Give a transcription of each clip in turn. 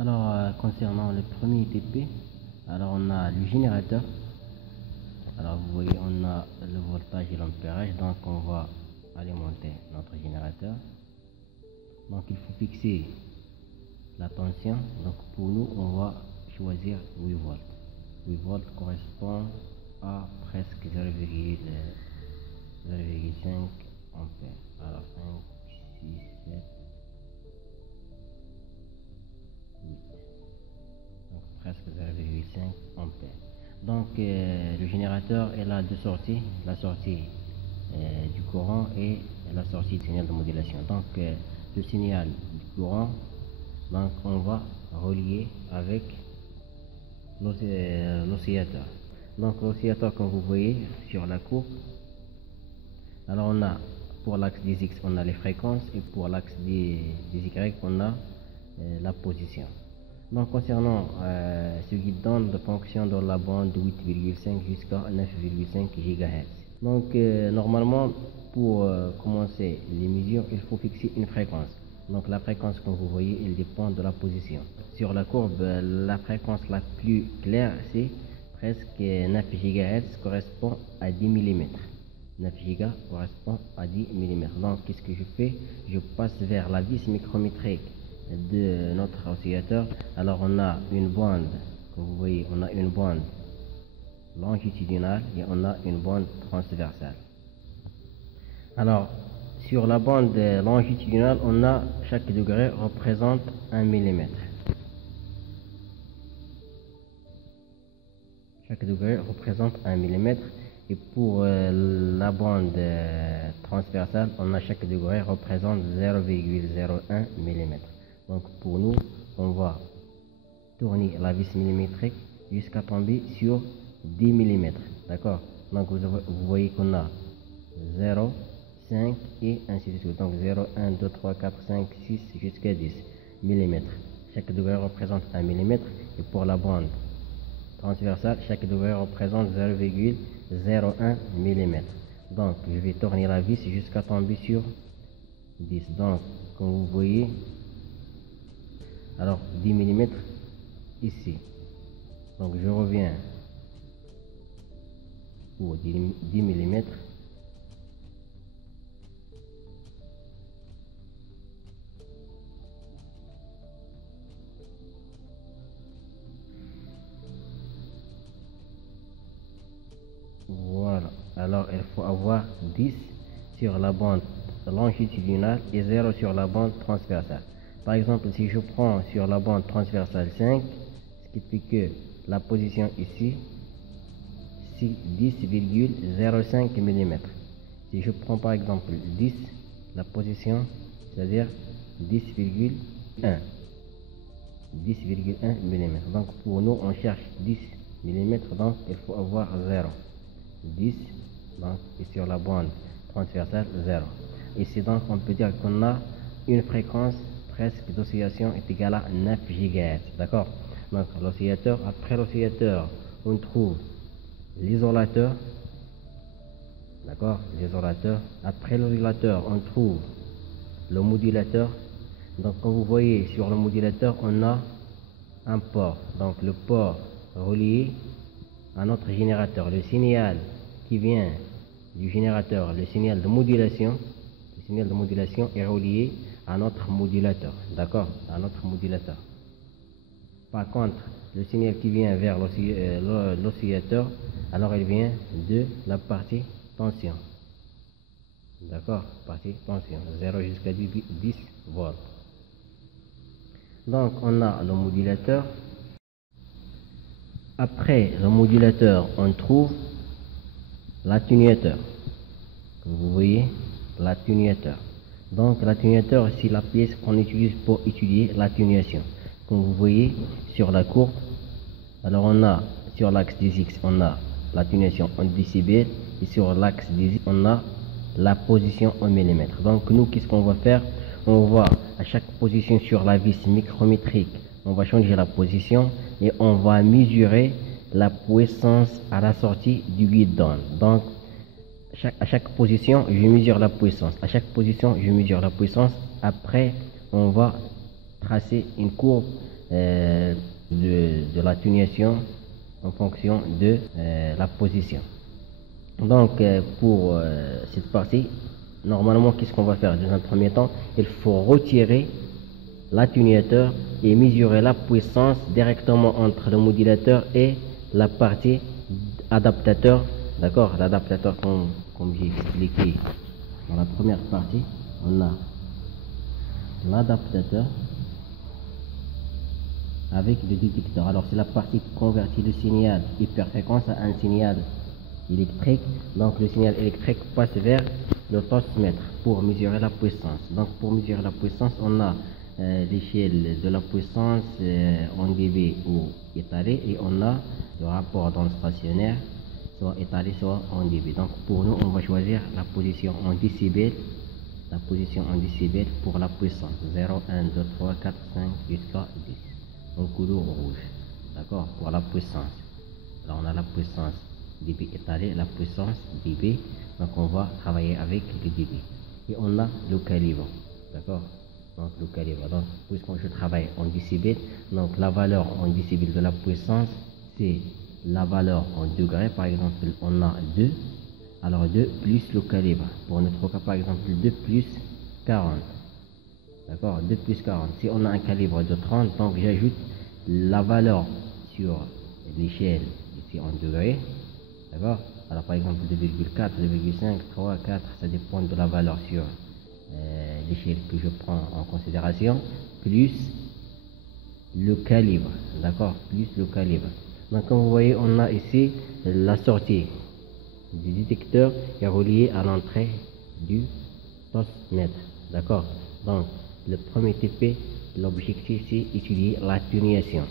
Alors, concernant le premier TP, alors on a le générateur. Alors vous voyez, on a le voltage et l'ampérage, donc on va alimenter notre générateur. Donc il faut fixer la tension. Donc pour nous, on va choisir 8 volts. 8 volts correspond à presque 0,5 ampères. Alors 5, 6, 7, 8. Donc presque 0,5 ampères. Donc le générateur a deux sorties, la sortie du courant et la sortie du signal de modulation. Donc le signal du courant, donc on va relier avec l'oscillateur. Donc l'oscillateur, comme vous voyez sur la courbe, alors on a pour l'axe des X on a les fréquences et pour l'axe des Y on a la position. Donc concernant ce guidon de fonction dans la bande de 8,5 jusqu'à 9,5 GHz. Donc normalement pour commencer les mesures, il faut fixer une fréquence. Donc la fréquence, comme vous voyez, elle dépend de la position. Sur la courbe, la fréquence la plus claire, c'est presque 9 GHz, correspond à 10 mm. 9 GHz correspond à 10 mm. Donc qu'est-ce que je fais? Je passe vers la vis micrométrique de notre oscillateur. Alors on a une bande, comme vous voyez, on a une bande longitudinale et on a une bande transversale. Alors sur la bande longitudinale, on a chaque degré représente 1 mm. Chaque degré représente 1 mm. Et pour la bande transversale, on a chaque degré représente 0,01 mm. Donc pour nous, on va tourner la vis millimétrique jusqu'à tomber sur 10 mm. D'accord? Donc vous voyez qu'on a 0, 5 et ainsi de suite. Donc 0, 1, 2, 3, 4, 5, 6 jusqu'à 10 mm. Chaque degré représente 1 mm. Et pour la bande transversale, chaque degré représente 0,01 mm. Donc je vais tourner la vis jusqu'à tomber sur 10. Donc comme vous voyez, alors 10 mm ici. Donc je reviens pour 10 mm. Voilà. Alors il faut avoir 10 sur la bande longitudinale et 0 sur la bande transversale. Par exemple, si je prends sur la bande transversale 5, ce qui fait que la position ici, c'est 10,05 mm. Si je prends par exemple 10, la position, c'est-à-dire 10,1 mm. Donc pour nous, on cherche 10 mm, donc il faut avoir 0. 10, donc, et sur la bande transversale 0. Ici donc on peut dire qu'on a une fréquence presque d'oscillation est égale à 9 GHz. D'accord? Donc l'oscillateur, après l'oscillateur, on trouve l'isolateur. D'accord? L'isolateur. Après l'isolateur, on trouve le modulateur. Donc comme vous voyez sur le modulateur, on a un port. Donc le port relié à notre générateur. Le signal qui vient du générateur, le signal de modulation est relié à notre modulateur. D'accord? À notre modulateur. Par contre, le signal qui vient vers l'oscillateur, alors il vient de la partie tension. D'accord? Partie tension, 0 jusqu'à 10 volts. Donc on a le modulateur. Après le modulateur, on trouve l'atténuateur. Vous voyez, l'atténuateur. Donc l'atténuateur, c'est la pièce qu'on utilise pour étudier l'atténuation. Comme vous voyez sur la courbe, alors on a sur l'axe des X, on a l'atténuation en décibels et sur l'axe des Y, on a la position en millimètres. Donc nous, qu'est-ce qu'on va faire? on voit à chaque position sur la vis micrométrique, on va changer la position et on va mesurer la puissance à la sortie du guidon. Donc, à chaque position, je mesure la puissance. À chaque position, je mesure la puissance. Après, on va tracer une courbe de l'atténuation en fonction de la position. Donc, pour cette partie, normalement, qu'est-ce qu'on va faire? Dans un premier temps, il faut retirer l'atténuateur et mesurer la puissance directement entre le modulateur et la partie adaptateur. D'accord? L'adaptateur, comme j'ai expliqué dans la première partie, on a l'adaptateur avec le détecteur. Alors, c'est la partie qui convertit le signal hyperfréquence à un signal électrique. Donc, le signal électrique passe vers le tosmètre pour mesurer la puissance. Donc, pour mesurer la puissance, on a l'échelle de la puissance en dB ou étalée, et on a le rapport dans le stationnaire, soit étalé, soit en dB. Donc, pour nous, on va choisir la position en décibels. La position en décibels pour la puissance 0, 1, 2, 3, 4, 5 jusqu'à 10 en couleur rouge. D'accord? Pour la puissance. Alors, on a la puissance dB étalée, la puissance dB. Donc, on va travailler avec le dB. Et on a le calibre. D'accord? Donc, le calibre. Donc, puisque je travaille en décibels, donc la valeur en décibels de la puissance, c'est la valeur en degrés. Par exemple, on a 2. Alors 2 plus le calibre. Pour notre cas, par exemple, 2 plus 40. D'accord? 2 plus 40. Si on a un calibre de 30, donc j'ajoute la valeur sur l'échelle ici en degrés. D'accord? Alors par exemple 2,4, 2,5, 3, 4, ça dépend de la valeur sur l'échelle que je prends en considération, plus le calibre. D'accord? Plus le calibre. Donc comme vous voyez, on a ici la sortie du détecteur est relié à l'entrée du tosmètre. D'accord? Donc, le premier TP, l'objectif c'est étudier l'atténuation.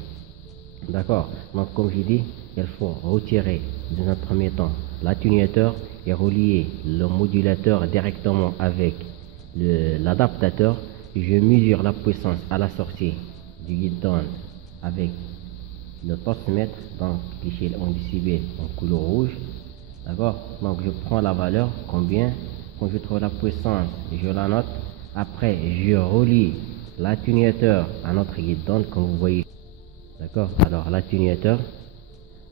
D'accord? Donc, comme je dis, il faut retirer dans un premier temps l'atténuateur et relier le modulateur directement avec l'adaptateur. Je mesure la puissance à la sortie du guidon avec le tosmètre, donc l'échelle en décibels en couleur rouge. D'accord? Donc je prends la valeur, combien? Quand je trouve la puissance, je la note. Après, je relie l'atténuateur à notre guidon, comme vous voyez. D'accord? Alors l'atténuateur.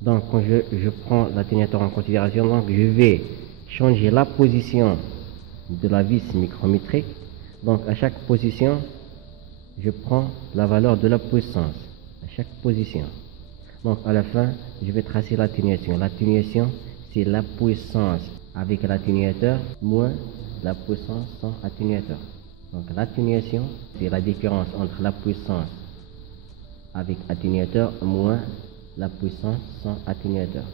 Donc quand je prends l'atténuateur en considération, donc je vais changer la position de la vis micrométrique. Donc à chaque position, je prends la valeur de la puissance. À chaque position. Donc à la fin, je vais tracer l'atténuation. L'atténuation, c'est la puissance avec l'atténuateur moins la puissance sans atténuateur. Donc l'atténuation, c'est la différence entre la puissance avec atténuateur moins la puissance sans atténuateur.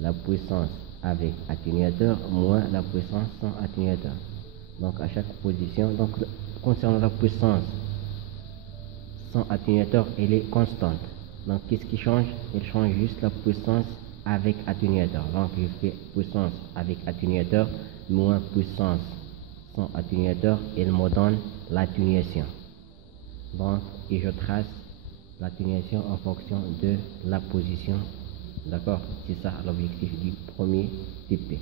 La puissance avec atténuateur moins la puissance sans atténuateur. Donc à chaque position, donc concernant la puissance sans atténuateur, elle est constante. Donc qu'est-ce qui change? Elle change juste la puissance avec atténuateur. Donc je fais puissance avec atténuateur moins puissance sans atténuateur, elle me donne l'atténuation. Donc et je trace l'atténuation en fonction de la position. D'accord? C'est ça l'objectif du premier TP.